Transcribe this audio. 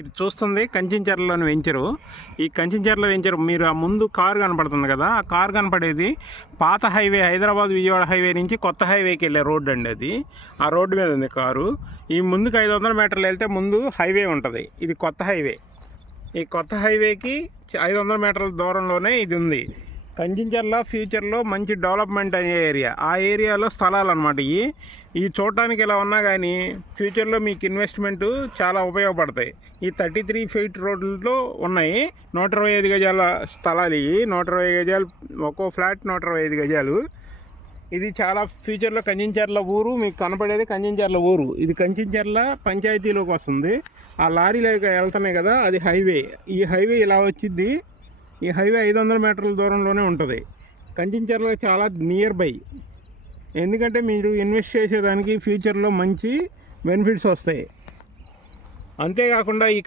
ఇది చూస్తుంది కంచించెర్లలోని వెంచరు. ఈ కంచించెర్ల వెంచరు మీరు ఆ ముందు కారు కనపడుతుంది కదా, ఆ కారు కనపడేది పాత హైవే, హైదరాబాద్ విజయవాడ హైవే నుంచి కొత్త హైవేకి వెళ్ళే రోడ్డు అండి. అది ఆ రోడ్డు మీద ఉంది కారు. ఈ ముందుకు 500 మీటర్లు వెళ్తే ముందు హైవే ఉంటుంది. ఇది కొత్త హైవే. ఈ కొత్త హైవేకి 500 మీటర్ల దూరంలోనే ఇది ఉంది. కంచించెర్ల ఫ్యూచర్లో మంచి డెవలప్మెంట్ అయ్యే ఏరియా. ఆ ఏరియాలో స్థలాలు అనమాట. ఈ చూడటానికి ఇలా ఉన్నా కానీ ఫ్యూచర్లో మీకు ఇన్వెస్ట్మెంట్ చాలా ఉపయోగపడతాయి. ఈ 33 ఫీట్ రోడ్లతో ఉన్నాయి. 125 గజాల స్థలాలు. 120 గజాలు, ఒక్కో ఫ్లాట్ 125 గజాలు. ఇది చాలా ఫ్యూచర్లో కంచించెర్ల ఊరు మీకు కనపడేది. కంచించెర్ల ఊరు ఇది కంచించెర్ల పంచాయతీలోకి వస్తుంది. ఆ లారీలు వెళ్తున్నాయి కదా, అది హైవే. ఈ హైవే ఇలా వచ్చింది. ఈ హైవే 500 మీటర్ల దూరంలోనే ఉంటుంది. కంచించెర్ల చాలా నియర్ బై. ఎందుకంటే మీరు ఇన్వెస్ట్ చేసేదానికి ఫ్యూచర్లో మంచి బెనిఫిట్స్ వస్తాయి. అంతేకాకుండా ఈ